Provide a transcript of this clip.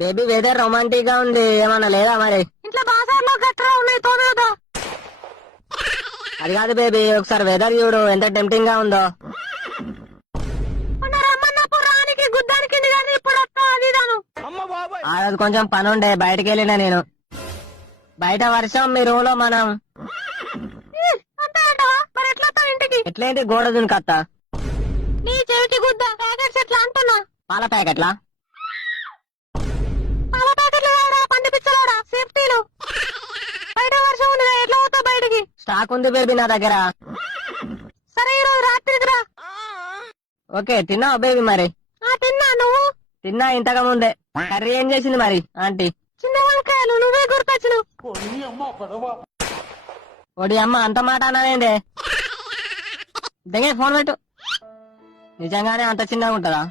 Baby weather romantic గా ఉంది, ఏమన్నా లేదా మరి? ఇంట్లో బాసార్లో గట్రా ఉన్నాయి తోమేదా. అది కాదు బేబీ, ఒకసారి వెదర్ చూడు ఎంత టెంప్టింగ్ గా ఉందో. రమ్మన్నప్పుడు రానికి గుద్దానికి ఇప్పుడు అది దాను. ఆ రోజు కొంచెం పని ఉండే బయటకు వెళ్ళినా నేను. బయట వర్షం, మీ రూమ్ లో మనం. మరి ఎట్లా ఇంటికి? ఎట్లేంటి గోడ దునికత్తా? నీ చెవిటి గుద్ద ప్యాకెట్స్ ఎట్లా అంటున్నా? పాల ప్యాకెట్లా? పాల ప్యాకెట్లు పంది పిచ్చలాడా సేఫ్టీలు. బయట వర్షం ఉంది, ఎట్లా పోతావు బయటికి? స్టాక్ ఉంది బేబీ నా దగ్గర. సరే ఈ రోజు రాత్రికి రా. ఓకే, తిన్నావు బేబీ మరి? తిన్నా, నువ్వు? తిన్నా ఇంతగా ముందే. కర్రీ ఏం చేసింది మరి ఆంటీ? చిన్న వంకాయలు, నువ్వే గుర్తొచ్చినావు. ఓడి అమ్మ, అంత మాట అన్నానేందే? దగ్గర ఫోన్ పెట్టు. నిజంగానే అంత చిన్నగా ఉంటుందా?